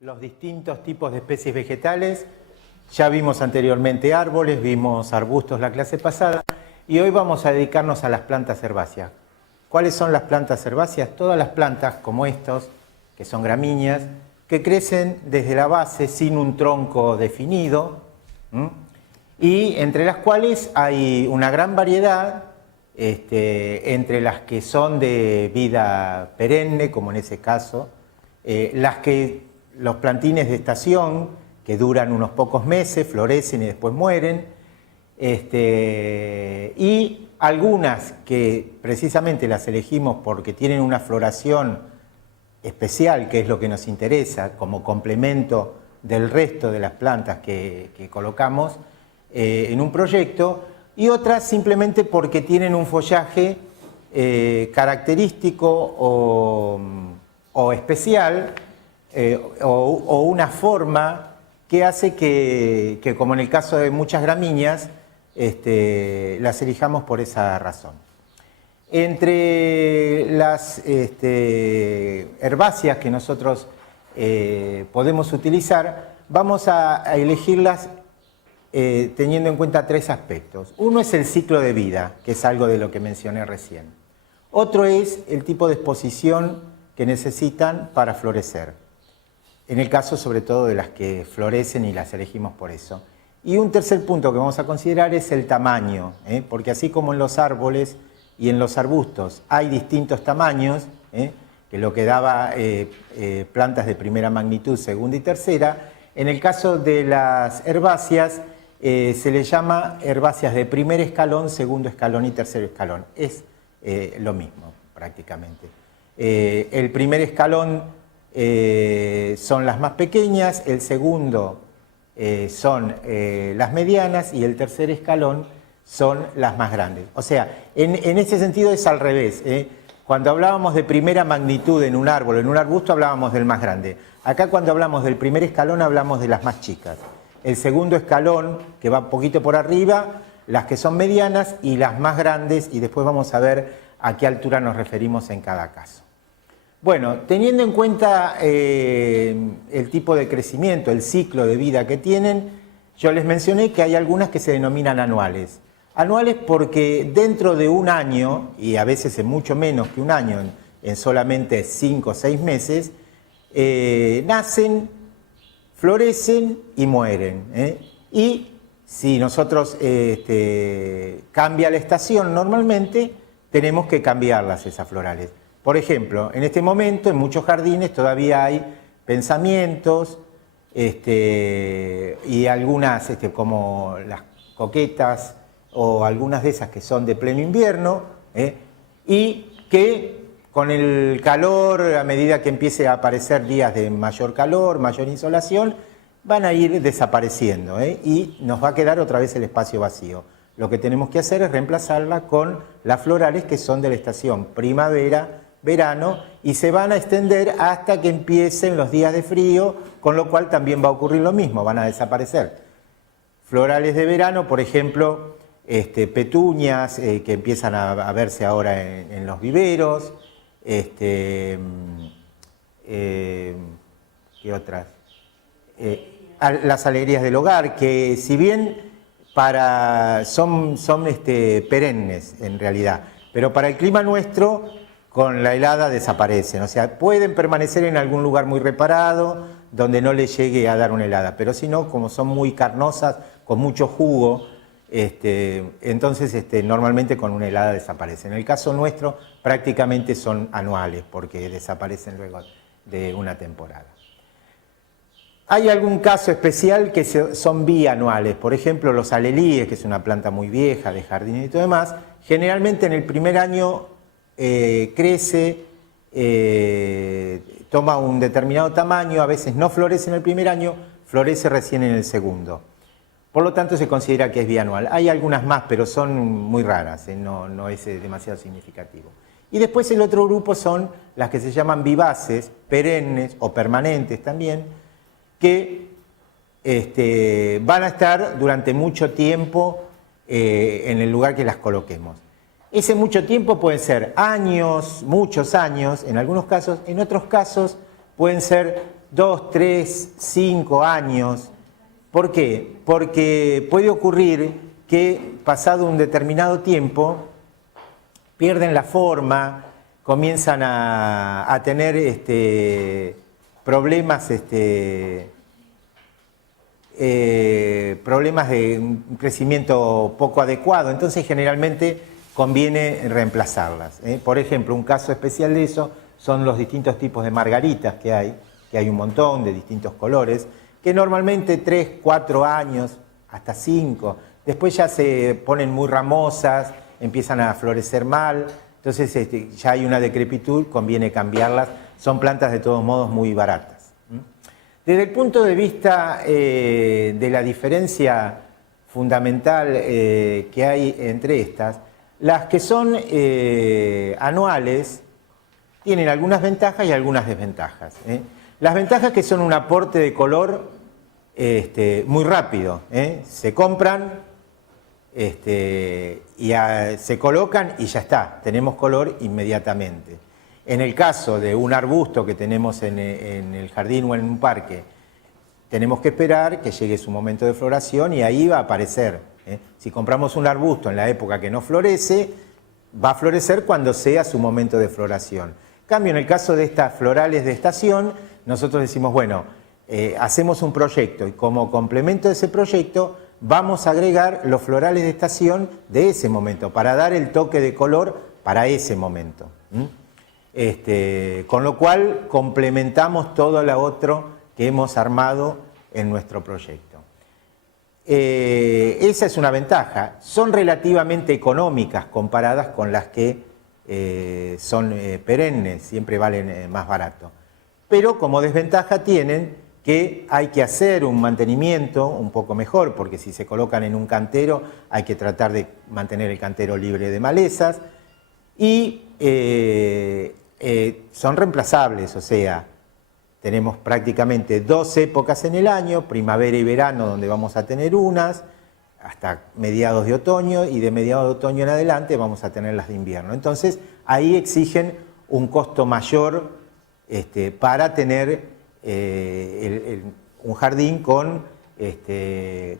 los distintos tipos de especies vegetales. Ya vimos anteriormente árboles, vimos arbustos la clase pasada y hoy vamos a dedicarnos a las plantas herbáceas. ¿Cuáles son las plantas herbáceas? Todas las plantas como estos, que son gramíneas, que crecen desde la base sin un tronco definido, y entre las cuales hay una gran variedad, entre las que son de vida perenne, como en ese caso, los plantines de estación, que duran unos pocos meses, florecen y después mueren, y algunas que precisamente las elegimos porque tienen una floración especial, que es lo que nos interesa, como complemento del resto de las plantas que colocamos en un proyecto, y otras simplemente porque tienen un follaje característico o especial, o una forma que hace que, como en el caso de muchas gramíneas, las elijamos por esa razón. Entre las herbáceas que nosotros podemos utilizar, vamos a elegirlas teniendo en cuenta tres aspectos. Uno es el ciclo de vida, que es algo de lo que mencioné recién. Otro es el tipo de exposición que necesitan para florecer, en el caso sobre todo de las que florecen y las elegimos por eso. Y un tercer punto que vamos a considerar es el tamaño, porque así como en los árboles y en los arbustos hay distintos tamaños, que lo que daba plantas de primera magnitud, segunda y tercera, en el caso de las herbáceas se les llama herbáceas de primer escalón, segundo escalón y tercer escalón. Es lo mismo prácticamente. El primer escalón son las más pequeñas, el segundo son las medianas y el tercer escalón son las más grandes. O sea, en ese sentido es al revés. Cuando hablábamos de primera magnitud en un árbol, en un arbusto, hablábamos del más grande. Acá cuando hablamos del primer escalón hablamos de las más chicas. El segundo escalón, que va un poquito por arriba, las que son medianas y las más grandes, y después vamos a ver a qué altura nos referimos en cada caso. Bueno, teniendo en cuenta el tipo de crecimiento, el ciclo de vida que tienen, yo les mencioné que hay algunas que se denominan anuales. Anuales porque dentro de un año, y a veces en mucho menos que un año, en solamente 5 o 6 meses, nacen, florecen y mueren. Y si nosotros cambia la estación normalmente, tenemos que cambiarlas esas florales. Por ejemplo, en este momento en muchos jardines todavía hay pensamientos y algunas como las coquetas o algunas de esas que son de pleno invierno y que con el calor, a medida que empiece a aparecer días de mayor calor, mayor insolación, van a ir desapareciendo y nos va a quedar otra vez el espacio vacío. Lo que tenemos que hacer es reemplazarla con las florales que son de la estación primavera, verano, y se van a extender hasta que empiecen los días de frío, con lo cual también va a ocurrir lo mismo, van a desaparecer. Florales de verano, por ejemplo, petunias que empiezan a verse ahora en los viveros, ¿qué otras? Las alegrías del hogar, que si bien son perennes en realidad, pero para el clima nuestro, con la helada desaparecen, o sea, pueden permanecer en algún lugar muy reparado, donde no les llegue a dar una helada, pero si no, como son muy carnosas, con mucho jugo, entonces normalmente con una helada desaparecen. En el caso nuestro, prácticamente son anuales, porque desaparecen luego de una temporada. Hay algún caso especial que son bianuales, por ejemplo los alelíes, que es una planta muy vieja, de jardín y todo demás, generalmente en el primer año crece, toma un determinado tamaño, a veces no florece en el primer año, florece recién en el segundo. Por lo tanto se considera que es bianual. Hay algunas más, pero son muy raras, no es demasiado significativo. Y después el otro grupo son las que se llaman vivaces, perennes o permanentes también, que van a estar durante mucho tiempo en el lugar que las coloquemos. Ese mucho tiempo puede ser años, muchos años, en algunos casos, en otros casos pueden ser 2, 3, 5 años. ¿Por qué? Porque puede ocurrir que pasado un determinado tiempo pierden la forma, comienzan a tener problemas, problemas de un crecimiento poco adecuado, entonces generalmente conviene reemplazarlas. Por ejemplo, un caso especial de eso son los distintos tipos de margaritas que hay un montón de distintos colores, que normalmente 3, 4 años, hasta 5, después ya se ponen muy ramosas, empiezan a florecer mal, entonces ya hay una decrepitud, conviene cambiarlas, son plantas de todos modos muy baratas. Desde el punto de vista de la diferencia fundamental que hay entre estas, las que son anuales tienen algunas ventajas y algunas desventajas. Las ventajas que son un aporte de color muy rápido, se compran y se colocan y ya está, tenemos color inmediatamente. En el caso de un arbusto que tenemos en el jardín o en un parque, tenemos que esperar que llegue su momento de floración y ahí va a aparecer. Si compramos un arbusto en la época que no florece, va a florecer cuando sea su momento de floración. En cambio, en el caso de estas florales de estación, nosotros decimos, bueno, hacemos un proyecto y como complemento de ese proyecto vamos a agregar los florales de estación de ese momento para dar el toque de color para ese momento. Con lo cual complementamos todo lo otro que hemos armado en nuestro proyecto. Esa es una ventaja. Son relativamente económicas comparadas con las que son perennes, siempre valen más barato. Pero como desventaja tienen que hay que hacer un mantenimiento un poco mejor, porque si se colocan en un cantero hay que tratar de mantener el cantero libre de malezas y son reemplazables, o sea, tenemos prácticamente 2 épocas en el año, primavera y verano, donde vamos a tener unas, hasta mediados de otoño, y de mediados de otoño en adelante vamos a tener las de invierno. Entonces, ahí exigen un costo mayor para tener un jardín con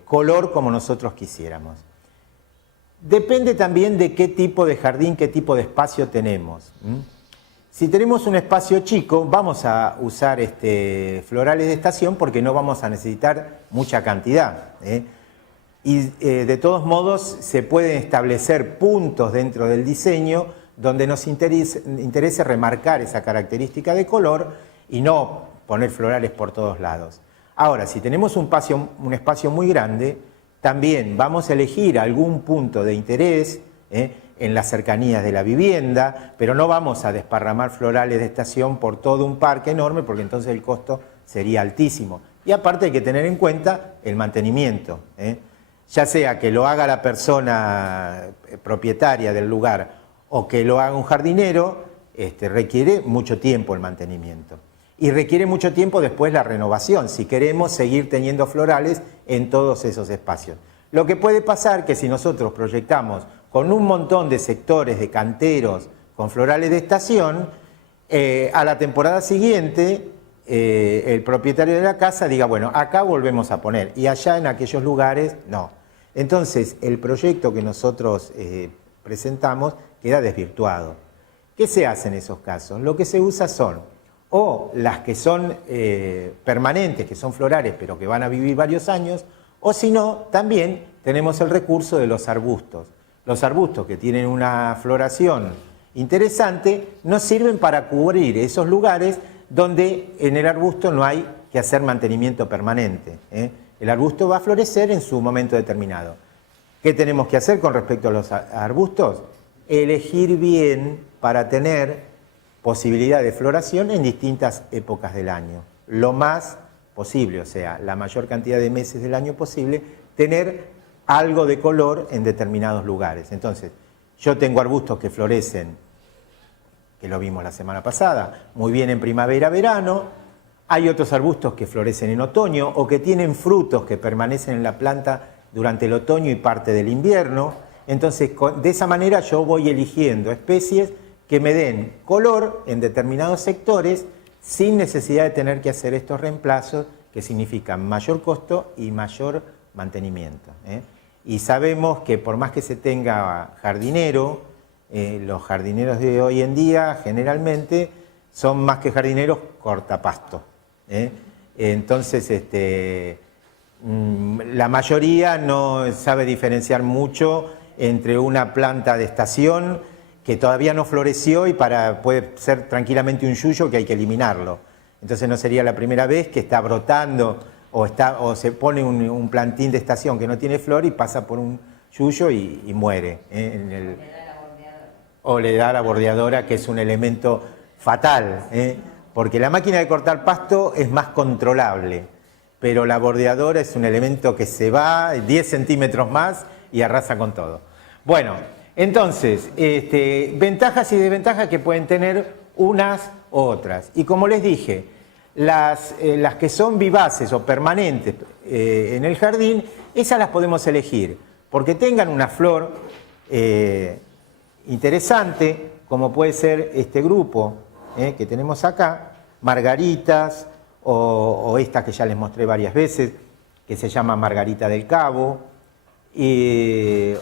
color como nosotros quisiéramos. Depende también de qué tipo de jardín, qué tipo de espacio tenemos. Si tenemos un espacio chico, vamos a usar florales de estación porque no vamos a necesitar mucha cantidad. Y de todos modos se pueden establecer puntos dentro del diseño donde nos interese remarcar esa característica de color y no poner florales por todos lados. Ahora, si tenemos un espacio muy grande, también vamos a elegir algún punto de interés en las cercanías de la vivienda, pero no vamos a desparramar florales de estación por todo un parque enorme porque entonces el costo sería altísimo. Y aparte hay que tener en cuenta el mantenimiento, ya sea que lo haga la persona propietaria del lugar o que lo haga un jardinero, requiere mucho tiempo el mantenimiento. Y requiere mucho tiempo después la renovación, si queremos seguir teniendo florales en todos esos espacios. Lo que puede pasar que si nosotros proyectamos con un montón de sectores, de canteros, con florales de estación, a la temporada siguiente el propietario de la casa diga, bueno, acá volvemos a poner, y allá en aquellos lugares no. Entonces, el proyecto que nosotros presentamos queda desvirtuado. ¿Qué se hace en esos casos? Lo que se usa son o las que son permanentes, que son florales, pero que van a vivir varios años, o si no, también tenemos el recurso de los arbustos. Los arbustos que tienen una floración interesante nos sirven para cubrir esos lugares donde en el arbusto no hay que hacer mantenimiento permanente. El arbusto va a florecer en su momento determinado. ¿Qué tenemos que hacer con respecto a los arbustos? Elegir bien para tener posibilidad de floración en distintas épocas del año. Lo más posible, o sea, la mayor cantidad de meses del año posible, tener algo de color en determinados lugares. Entonces, yo tengo arbustos que florecen, que lo vimos la semana pasada, muy bien en primavera, verano. Hay otros arbustos que florecen en otoño o que tienen frutos que permanecen en la planta durante el otoño y parte del invierno. Entonces, de esa manera yo voy eligiendo especies que me den color en determinados sectores sin necesidad de tener que hacer estos reemplazos que significan mayor costo y mayor mantenimiento. Y sabemos que por más que se tenga jardinero, los jardineros de hoy en día generalmente son más que jardineros cortapasto. Entonces, la mayoría no sabe diferenciar mucho entre una planta de estación que todavía no floreció y puede ser tranquilamente un yuyo que hay que eliminarlo. Entonces no sería la primera vez que está brotando o se pone un plantín de estación que no tiene flor y pasa por un yuyo y muere. O le da la bordeadora, que es un elemento fatal, porque la máquina de cortar pasto es más controlable, pero la bordeadora es un elemento que se va 10 centímetros más y arrasa con todo. Bueno, entonces, ventajas y desventajas que pueden tener unas u otras. Y como les dije, las que son vivaces o permanentes en el jardín, esas las podemos elegir, porque tengan una flor interesante, como puede ser este grupo que tenemos acá, margaritas, o esta que ya les mostré varias veces, que se llama Margarita del Cabo,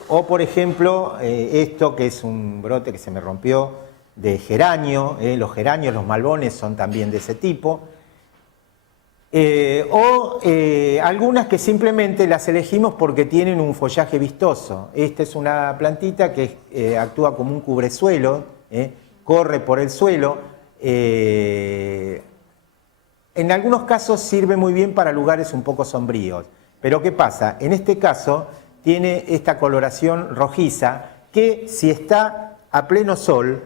o por ejemplo, esto que es un brote que se me rompió de geranio, los geranios, los malbones son también de ese tipo, algunas que simplemente las elegimos porque tienen un follaje vistoso. Esta es una plantita que actúa como un cubresuelo, corre por el suelo. En algunos casos sirve muy bien para lugares un poco sombríos. Pero ¿qué pasa? En este caso tiene esta coloración rojiza que si está a pleno sol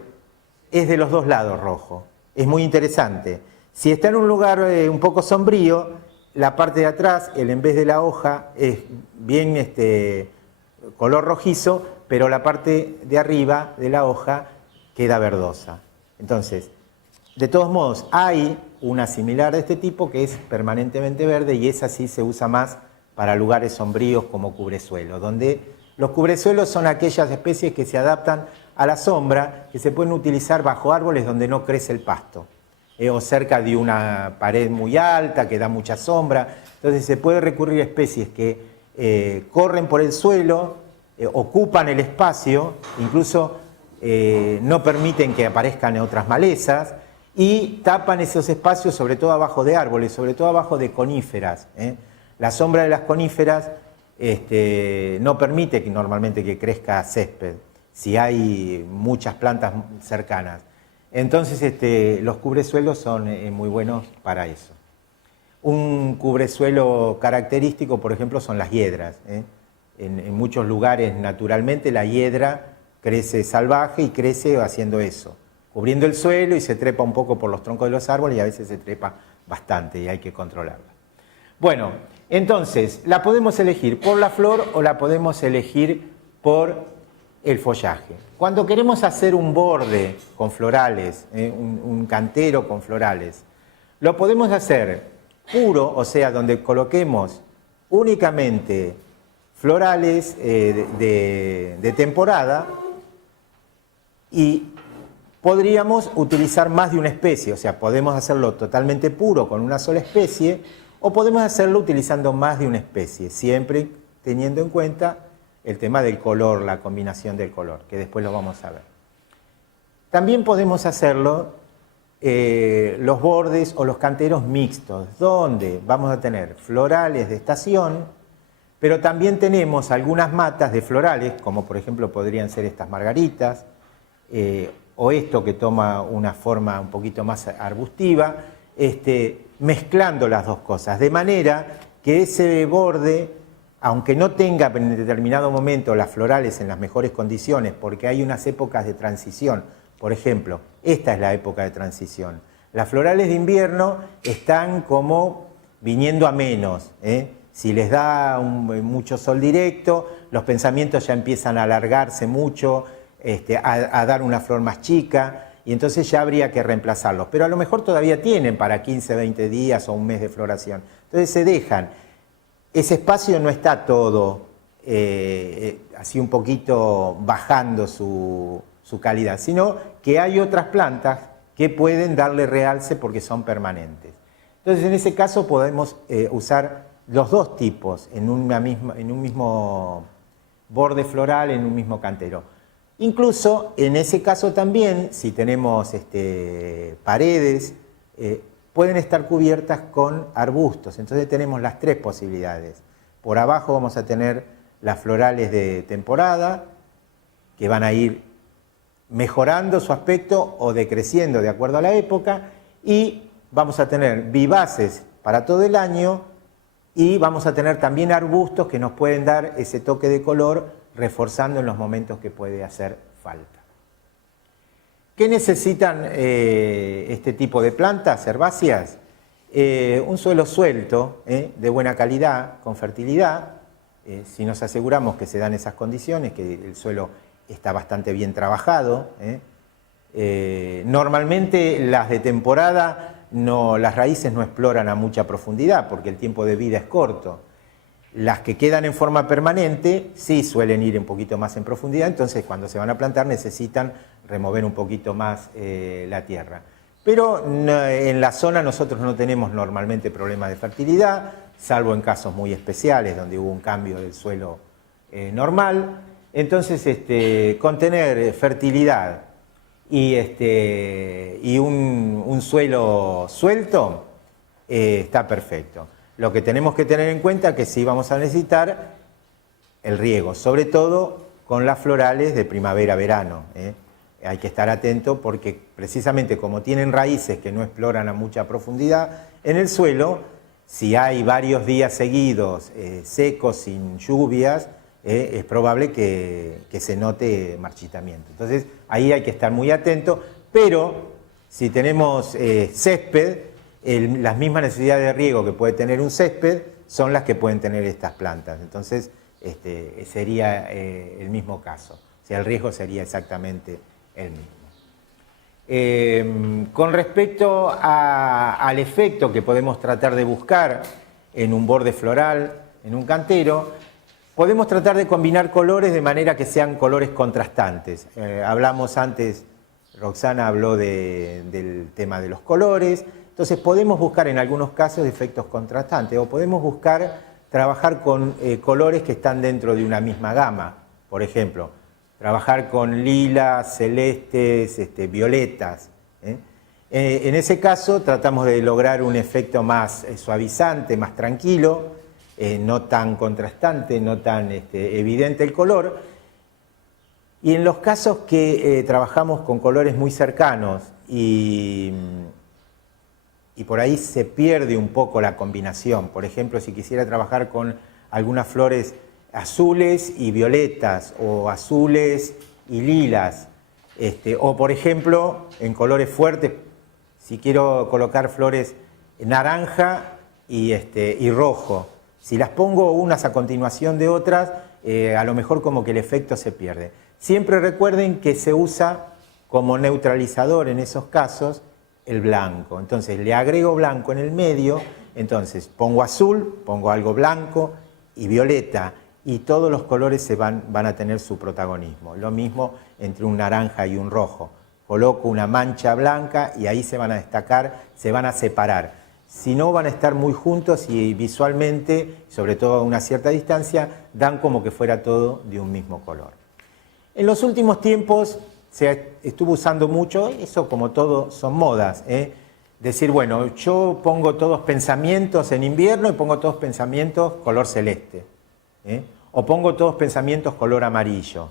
es de los dos lados rojo. Es muy interesante. Si está en un lugar un poco sombrío, la parte de atrás, en vez de la hoja, es bien color rojizo, pero la parte de arriba de la hoja queda verdosa. Entonces, de todos modos, hay una similar de este tipo que es permanentemente verde y esa sí se usa más para lugares sombríos como cubresuelo, donde los cubresuelos son aquellas especies que se adaptan a la sombra, que se pueden utilizar bajo árboles donde no crece el pasto. O cerca de una pared muy alta que da mucha sombra. Entonces se puede recurrir a especies que corren por el suelo, ocupan el espacio, incluso no permiten que aparezcan otras malezas y tapan esos espacios sobre todo abajo de árboles, sobre todo abajo de coníferas. La sombra de las coníferas no permite normalmente que crezca césped si hay muchas plantas cercanas. Entonces los cubresuelos son muy buenos para eso. Un cubresuelo característico, por ejemplo, son las hiedras. En muchos lugares, naturalmente, la hiedra crece salvaje y crece haciendo eso, cubriendo el suelo y se trepa un poco por los troncos de los árboles y a veces se trepa bastante y hay que controlarla. Bueno, entonces, la podemos elegir por la flor o la podemos elegir por el follaje. Cuando queremos hacer un borde con florales, un cantero con florales, lo podemos hacer puro, o sea, donde coloquemos únicamente florales de temporada y podríamos utilizar más de una especie, o sea, podemos hacerlo totalmente puro con una sola especie o podemos hacerlo utilizando más de una especie, siempre teniendo en cuenta el tema del color, la combinación del color, que después lo vamos a ver. También podemos hacerlo los bordes o los canteros mixtos, donde vamos a tener florales de estación, pero también tenemos algunas matas de florales, como por ejemplo podrían ser estas margaritas, o esto que toma una forma un poquito más arbustiva, mezclando las dos cosas, de manera que ese borde, aunque no tenga en determinado momento las florales en las mejores condiciones, porque hay unas épocas de transición, por ejemplo, esta es la época de transición. Las florales de invierno están como viniendo a menos, Si les da mucho sol directo, los pensamientos ya empiezan a alargarse mucho, a dar una flor más chica, y entonces ya habría que reemplazarlos. Pero a lo mejor todavía tienen para 15, 20 días o un mes de floración. Entonces se dejan. Ese espacio no está todo así un poquito bajando su calidad, sino que hay otras plantas que pueden darle realce porque son permanentes. Entonces, en ese caso podemos usar los dos tipos en un mismo borde floral, en un mismo cantero. Incluso en ese caso también, si tenemos paredes, pueden estar cubiertas con arbustos. Entonces tenemos las tres posibilidades. Por abajo vamos a tener las florales de temporada, que van a ir mejorando su aspecto o decreciendo de acuerdo a la época, y vamos a tener vivaces para todo el año, y vamos a tener también arbustos que nos pueden dar ese toque de color, reforzando en los momentos que puede hacer falta. ¿Qué necesitan este tipo de plantas herbáceas? Un suelo suelto, de buena calidad, con fertilidad. Si nos aseguramos que se dan esas condiciones, que el suelo está bastante bien trabajado. Normalmente las de temporada, las raíces no exploran a mucha profundidad porque el tiempo de vida es corto. Las que quedan en forma permanente sí suelen ir un poquito más en profundidad, entonces cuando se van a plantar necesitan remover un poquito más la tierra. Pero en la zona nosotros no tenemos normalmente problemas de fertilidad, salvo en casos muy especiales donde hubo un cambio del suelo normal. Entonces, con tener fertilidad y un suelo suelto, está perfecto. Lo que tenemos que tener en cuenta es que sí vamos a necesitar el riego, sobre todo con las florales de primavera-verano. Hay que estar atento porque precisamente como tienen raíces que no exploran a mucha profundidad en el suelo, si hay varios días seguidos secos, sin lluvias, es probable que se note marchitamiento. Entonces ahí hay que estar muy atento, pero si tenemos césped, las mismas necesidades de riego que puede tener un césped son las que pueden tener estas plantas. Entonces sería el mismo caso, o sea, el riesgo sería exactamente el mismo. Con respecto al efecto que podemos tratar de buscar en un borde floral, en un cantero, podemos tratar de combinar colores de manera que sean colores contrastantes. Hablamos antes, Roxana habló del tema de los colores. Entonces podemos buscar en algunos casos efectos contrastantes o podemos buscar trabajar con colores que están dentro de una misma gama. Por ejemplo, trabajar con lilas, celestes, violetas. En ese caso tratamos de lograr un efecto más suavizante, más tranquilo, no tan contrastante, no tan evidente el color. Y en los casos que trabajamos con colores muy cercanos y por ahí se pierde un poco la combinación. Por ejemplo, si quisiera trabajar con algunas flores azules y violetas, o azules y lilas, o por ejemplo, en colores fuertes, si quiero colocar flores naranja y rojo. Si las pongo unas a continuación de otras, a lo mejor como que el efecto se pierde. Siempre recuerden que se usa como neutralizador en esos casos el blanco. Entonces le agrego blanco en el medio, entonces pongo azul, pongo algo blanco y violeta, y todos los colores van a tener su protagonismo. Lo mismo entre un naranja y un rojo. Coloco una mancha blanca y ahí se van a destacar, se van a separar. Si no, van a estar muy juntos y visualmente, sobre todo a una cierta distancia, dan como que fuera todo de un mismo color. En los últimos tiempos se estuvo usando mucho, eso como todo son modas, decir, bueno, yo pongo todos pensamientos en invierno y pongo todos pensamientos color celeste, o pongo todos pensamientos color amarillo.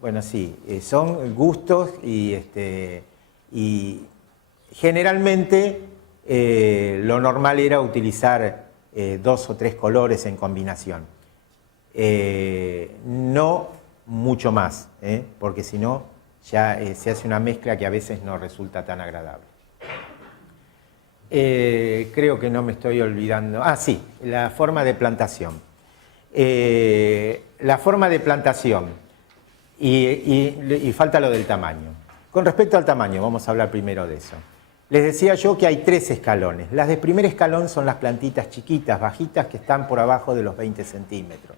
Bueno, sí, son gustos y generalmente lo normal era utilizar 2 o 3 colores en combinación. No mucho más, porque si no ya se hace una mezcla que a veces no resulta tan agradable. Creo que no me estoy olvidando. Ah, sí, la forma de plantación. La forma de plantación y falta lo del tamaño. Con respecto al tamaño, vamos a hablar primero de eso. Les decía yo que hay 3 escalones. Las de primer escalón son las plantitas chiquitas, bajitas, que están por abajo de los 20 centímetros.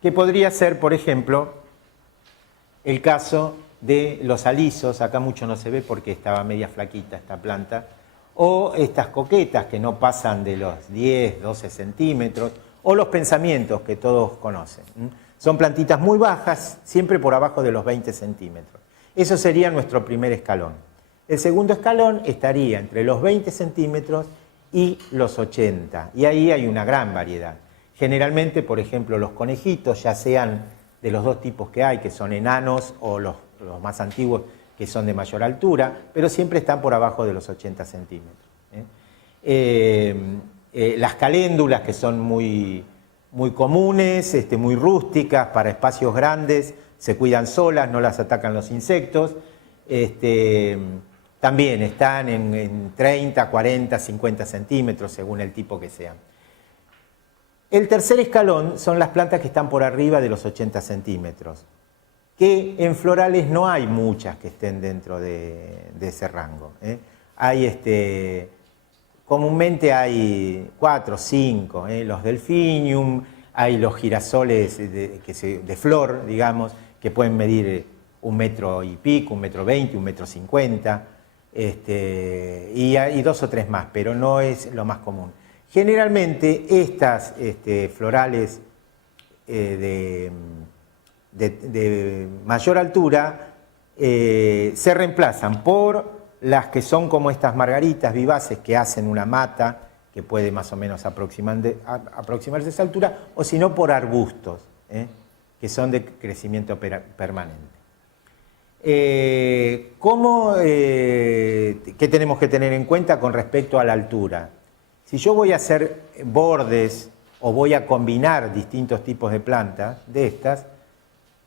Que podría ser, por ejemplo, el caso de los alisos, acá mucho no se ve porque estaba media flaquita esta planta, o estas coquetas que no pasan de los 10, 12 centímetros, o los pensamientos que todos conocen. Son plantitas muy bajas, siempre por abajo de los 20 centímetros. Eso sería nuestro primer escalón. El segundo escalón estaría entre los 20 centímetros y los 80, y ahí hay una gran variedad. Generalmente, por ejemplo, los conejitos, ya sean de los dos tipos que hay, que son enanos, o los más antiguos, que son de mayor altura, pero siempre están por abajo de los 80 centímetros. Las caléndulas, que son muy comunes, muy rústicas, para espacios grandes, se cuidan solas, no las atacan los insectos. También están en 30, 40, 50 centímetros, según el tipo que sean. El tercer escalón son las plantas que están por arriba de los 80 centímetros, que en florales no hay muchas que estén dentro de ese rango. Hay, comúnmente hay 4 o 5, los delphinium, hay los girasoles de flor, digamos, que pueden medir 1 metro y pico, 1,20 m, 1,50 m, y hay 2 o 3 más, pero no es lo más común. Generalmente estas florales de mayor altura se reemplazan por las que son como estas margaritas vivaces que hacen una mata que puede más o menos aproximarse a esa altura, o si no por arbustos, que son de crecimiento permanente. ¿Qué tenemos que tener en cuenta con respecto a la altura? Si yo voy a hacer bordes o voy a combinar distintos tipos de plantas de estas,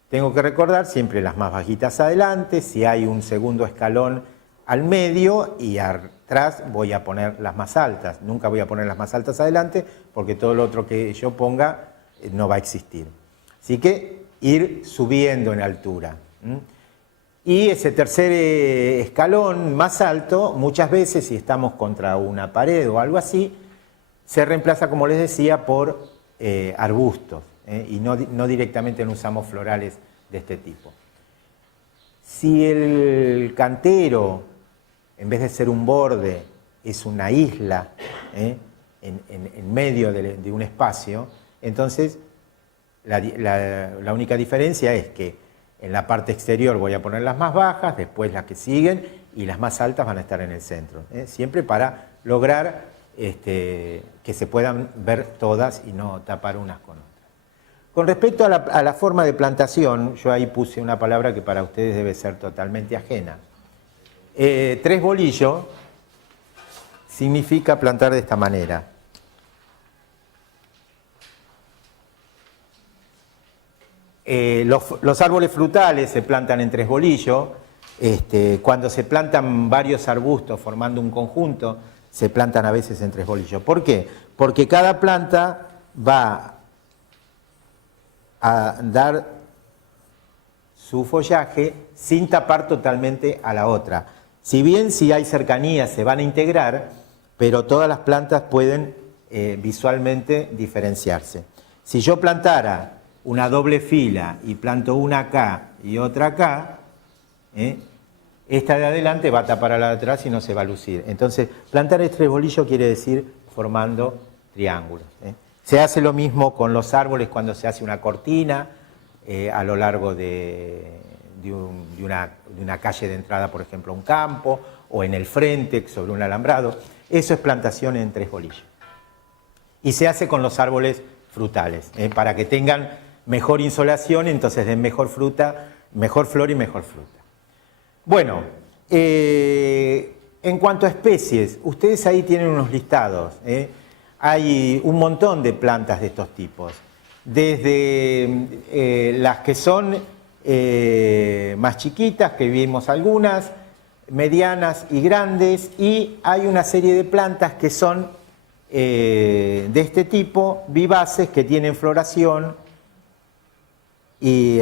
tengo que recordar siempre las más bajitas adelante, si hay un segundo escalón al medio, y atrás voy a poner las más altas. Nunca voy a poner las más altas adelante porque todo lo otro que yo ponga no va a existir. Así que ir subiendo en altura. Y ese tercer escalón más alto, muchas veces si estamos contra una pared o algo así, se reemplaza, como les decía, por arbustos, y no directamente no usamos florales de este tipo. Si el cantero, en vez de ser un borde, es una isla en medio de un espacio, entonces la única diferencia es que en la parte exterior voy a poner las más bajas, después las que siguen, y las más altas van a estar en el centro. Siempre para lograr que se puedan ver todas y no tapar unas con otras. Con respecto a la forma de plantación, yo ahí puse una palabra que para ustedes debe ser totalmente ajena. Tres bolillo significa plantar de esta manera. Los árboles frutales se plantan en tres bolillos. Cuando se plantan varios arbustos formando un conjunto, se plantan a veces en tres bolillos. ¿Por qué? Porque cada planta va a dar su follaje sin tapar totalmente a la otra. Si bien si hay cercanía se van a integrar, pero todas las plantas pueden visualmente diferenciarse. Si yo plantara una doble fila y planto una acá y otra acá, esta de adelante va a tapar a la de atrás y no se va a lucir. Entonces, plantar el tres bolillos quiere decir formando triángulos. Se hace lo mismo con los árboles cuando se hace una cortina a lo largo de una calle de entrada, por ejemplo, a un campo, o en el frente sobre un alambrado. Eso es plantación en tres bolillos. Y se hace con los árboles frutales, para que tengan mejor insolación, entonces den mejor fruta, mejor flor y mejor fruta. Bueno, en cuanto a especies, ustedes ahí tienen unos listados. Hay un montón de plantas de estos tipos, desde las que son más chiquitas, que vimos algunas, medianas y grandes, y hay una serie de plantas que son de este tipo, vivaces, que tienen floración, y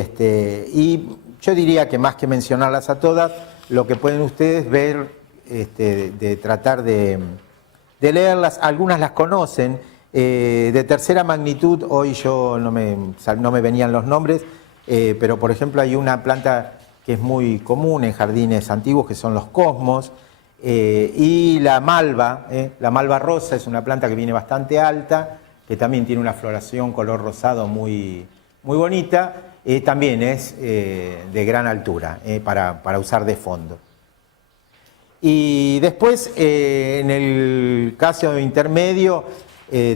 yo diría que más que mencionarlas a todas, lo que pueden ustedes ver, de tratar de leerlas, algunas las conocen, de tercera magnitud, hoy yo no me venían los nombres, pero por ejemplo hay una planta que es muy común en jardines antiguos, que son los cosmos, y la malva rosa es una planta que viene bastante alta, que también tiene una floración color rosado muy, muy bonita, también es de gran altura para usar de fondo. Y después, en el caso intermedio,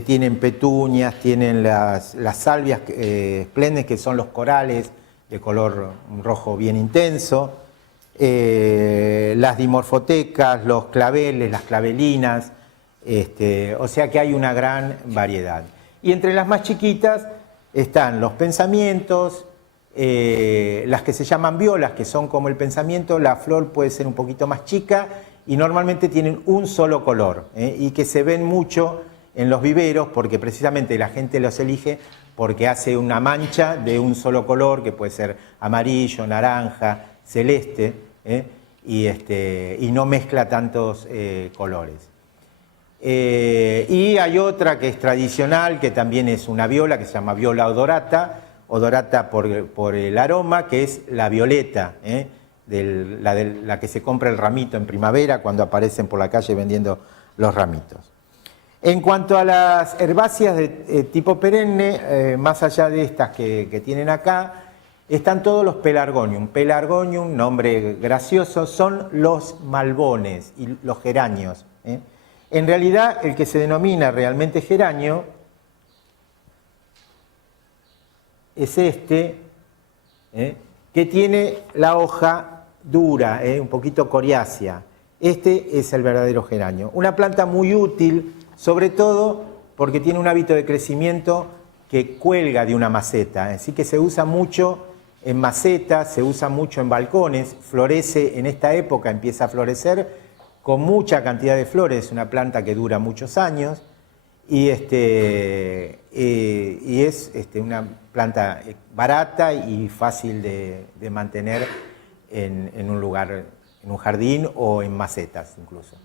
tienen petunias, tienen las salvias espléndidas, que son los corales de color rojo bien intenso, las dimorfotecas, los claveles, las clavelinas, o sea que hay una gran variedad. Y entre las más chiquitas están los pensamientos, las que se llaman violas, que son como el pensamiento, la flor puede ser un poquito más chica y normalmente tienen un solo color, y que se ven mucho en los viveros porque precisamente la gente los elige porque hace una mancha de un solo color, que puede ser amarillo, naranja, celeste, y no mezcla tantos colores. Y hay otra que es tradicional, que también es una viola, que se llama viola odorata por el aroma, que es la violeta, la que se compra el ramito en primavera cuando aparecen por la calle vendiendo los ramitos. En cuanto a las herbáceas de tipo perenne, más allá de estas que tienen acá, están todos los pelargonium. Pelargonium, nombre gracioso, son los malbones y los geranios. En realidad, el que se denomina realmente geranio es este, que tiene la hoja dura, un poquito coriácea. Este es el verdadero geranio. Una planta muy útil, sobre todo porque tiene un hábito de crecimiento que cuelga de una maceta, así que se usa mucho en macetas, se usa mucho en balcones, florece en esta época, empieza a florecer con mucha cantidad de flores, es una planta que dura muchos años y es una planta barata y fácil de mantener en un lugar, en un jardín o en macetas incluso.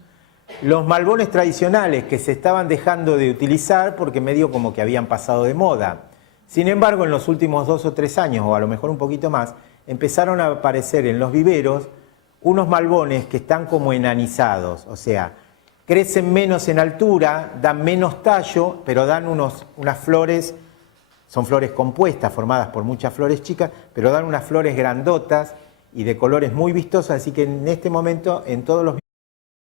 Los malbones tradicionales que se estaban dejando de utilizar porque medio como que habían pasado de moda. Sin embargo, en los últimos 2 o 3 años, o a lo mejor un poquito más, empezaron a aparecer en los viveros unos malbones que están como enanizados, o sea, crecen menos en altura, dan menos tallo, pero dan unas flores, son flores compuestas, formadas por muchas flores chicas, pero dan unas flores grandotas y de colores muy vistosos, así que en este momento en todos los